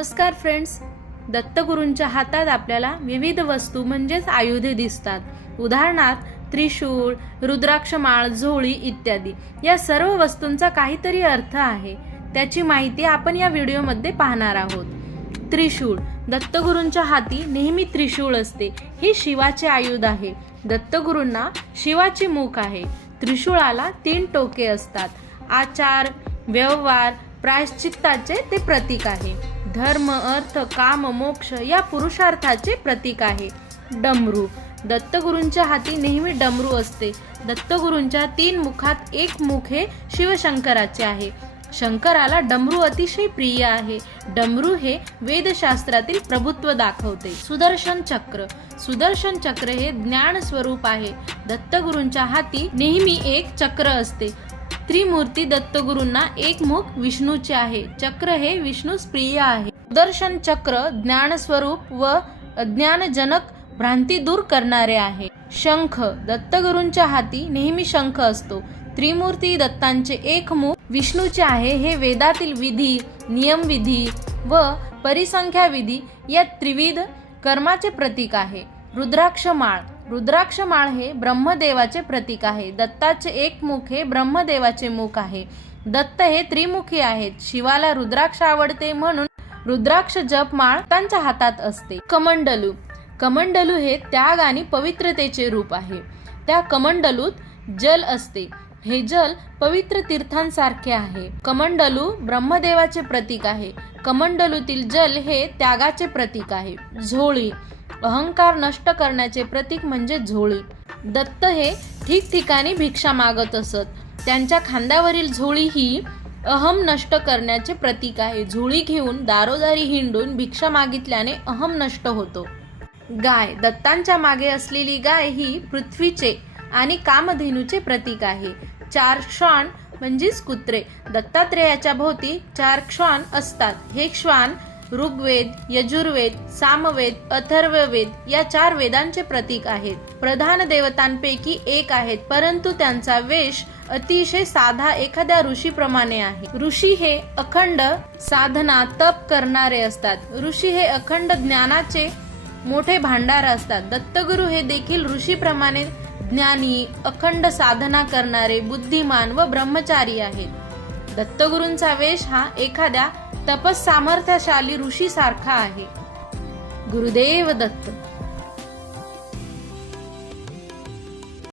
नमस्कार फ्रेंड्स दत्तगुरूंच्या हातात आपल्याला विविध वस्तू म्हणजेच आयुधे दिसतात. उदाहरणार्थ त्रिशूळ रुद्राक्षमाळ झोळी इत्यादी. या सर्व वस्तूंचा काहीतरी अर्थ आहे. त्याची माहिती आपण या व्हिडिओमध्ये पाहणार आहोत. त्रिशूळ. दत्तगुरूंच्या हाती नेहमी त्रिशूळ असते. ही शिवाचे आयुध आहे. दत्तगुरूंना शिवाची मुख आहे. त्रिशूळाला तीन टोके असतात. आचार व्यवहार प्रायश्चित्ताचे ते प्रतीक आहे. धर्म अर्थ काम मोक्ष या पुरुषार्थाचे प्रतीक आहे. डमरू. दत्तगुरूंच्या हाती नेहमी डमरू असते. दत्तगुरूंच्या तीन मुखात एक मुख हे शिवशंकराचे आहे. शंकराला डमरू अतिशय प्रिय आहे. डमरू हे वेदशास्त्रातील प्रभुत्व दाखवते. सुदर्शन चक्र. सुदर्शन चक्र हे ज्ञान स्वरूप आहे. दत्तगुरूंच्या हाती नेहमी एक चक्र असते. त्रिमूर्ती दत्तगुरूंना एक मुख विष्णूचे आहे. चक्र हे विष्णूस प्रिय आहे. सुदर्शन चक्र ज्ञान स्वरूप व अज्ञानजनक भ्रांती दूर करणारे आहे. शंख दत्तगुरूंच्या हाती नेहमी शंख असतो. त्रिमूर्ती दत्तांचे एक मुख विष्णूचे आहे. हे वेदातील विधी नियमविधी व परिसंख्या विधी या त्रिविध कर्माचे प्रतीक आहे. रुद्राक्ष माळ रुद्राक्ष माळ हे ब्रह्मदेवाचे प्रतीक आहे. दत्ताचे एक मुख हे ब्रह्मदेवाचे मुख आहे. दत्त हे त्रिमुखी आहेत. शिवाला रुद्राक्ष आवडते म्हणून रुद्राक्ष जपमाळ त्यांच्या हातात असते. कमंडलू. कमंडलू हे त्याग आणि पवित्रतेचे रूप आहे. त्या कमंडलूत जल असते. हे जल पवित्र तीर्थांसारखे आहे. कमंडलू ब्रह्मदेवाचे प्रतीक आहे. कमंडलूतील जल हे त्यागाचे प्रतीक आहे. झोळी. अहंकार नष्ट करण्याचे प्रतीक म्हणजे झोळी. दत्त हे ठिकठिकाणी भिक्षा मागत असत. त्यांच्या खांद्यावरील झोळी ही अहम नष्ट करण्याचे प्रतीक आहे. झोळी घेऊन दारोदारी हिंडून भिक्षा मागितल्याने अहम नष्ट होतो. गाय. दत्तांच्या मागे असलेली गाय ही पृथ्वीचे आणि कामधेनूचे प्रतीक आहे. चार क्षण म्हणजेच कुत्रे. दत्तात्रेयाच्या भोवती चार क्षण असतात. हे क्षण ऋग्वेद यजुर्वेद सामवेद अथर्ववेद या चार वेदांचे प्रतीक आहेत. प्रधान देवतांपैकी एक आहेत परंतु त्यांचा वेश अतिशय साधा एखाद्या ऋषीप्रमाणे आहे. ऋषी हे अखंड साधना तप करणारे असतात. ऋषी हे अखंड ज्ञानाचे मोठे भांडार असतात. दत्तगुरु हे देखील ऋषीप्रमाणे ज्ञानी अखंड साधना करणारे बुद्धिमान व ब्रह्मचारी आहेत. दत्तगुरूंचा वेश हा एखाद्या तपस सामर्थ्यशाली ऋषी सारखा आहे. गुरुदेव दत्त.